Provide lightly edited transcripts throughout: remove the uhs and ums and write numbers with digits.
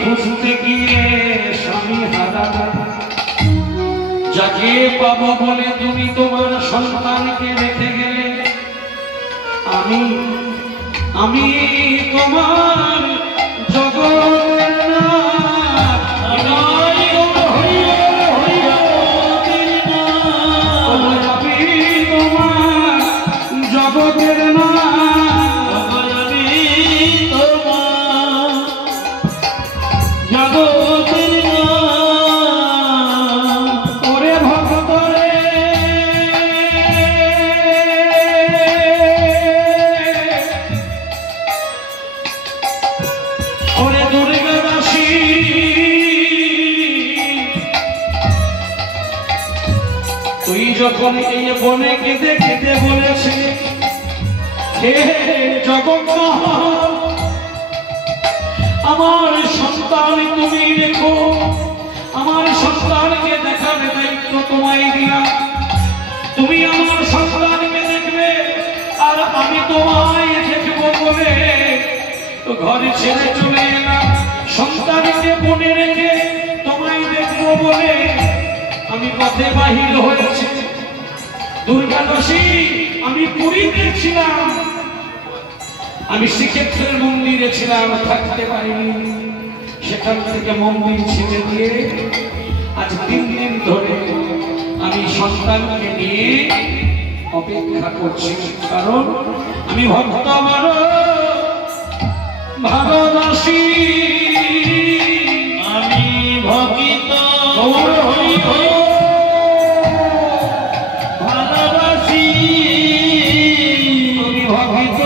খুঁজতে গিয়ে স্বামী হারা যাকে পাবো বলে তুমি তোমার সন্তানকে রেখে গেলে, আমি আমি তোমার জগতের নাথ, আমি তোমার জগতের যখন এই বনে কেঁদে কেঁদে বলেছে, হে জগৎ আমার সন্তান তুমি রেখো, আমার সন্তানকে দেখার দায়িত্ব তোমায় দিলাম, তুমি আমার সন্তানকে দেখবে আর আমি তোমায় দেখবো বলে ঘরে ছেড়ে চলে এলাম। সন্তানকে বনে রেখে তোমায় দেখবো বলে আমি পথে বাহির হয়েছি। দুর্গাদশী আমি পুরীতে ছিলাম, আমি শ্রীক্ষেত্রের মন্দিরে ছিলাম, থাকতে পারিনি। সেখান থেকে মন্দির ছেড়ে দিয়ে আজ 3 দিন ধরে আমি সন্তানকে নিয়ে অপেক্ষা করছি, কারণ আমি ভক্ত আমার ভালোবাসি, আমি ভক্ত ভালোবাসি, আমি ভক্ত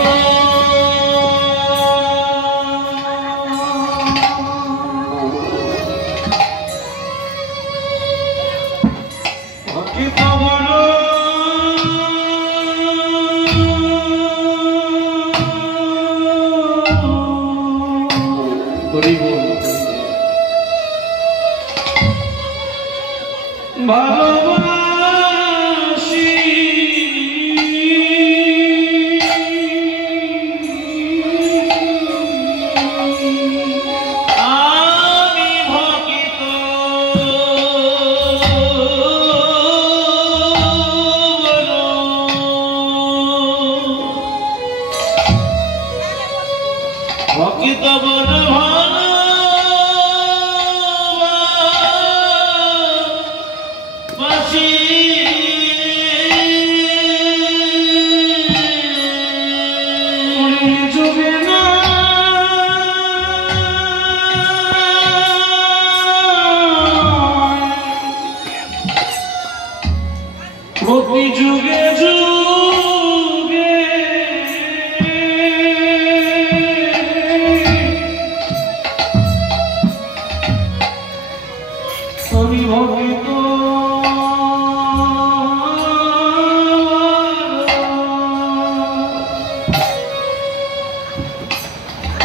ভক্ত বন প্রতি যুগে যুগে আমি ভক্ত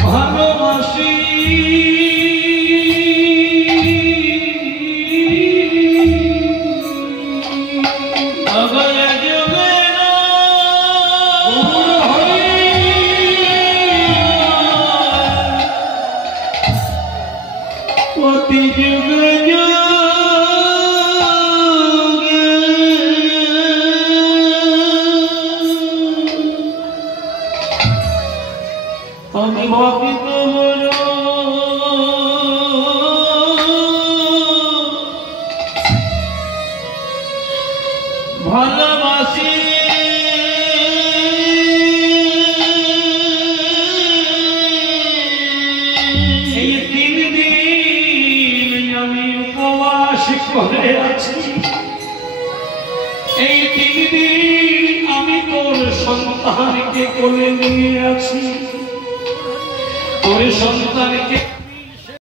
ভালোবাসি, প্রতি যুগে যুগে আমি ভক্ত ভালোবাসি, এই 3 দিন আমি উপবাস করে আছি, এই 3 দিন আমি তোর সন্তানকে কোলে নিয়ে আছি, তোর সন্তানকে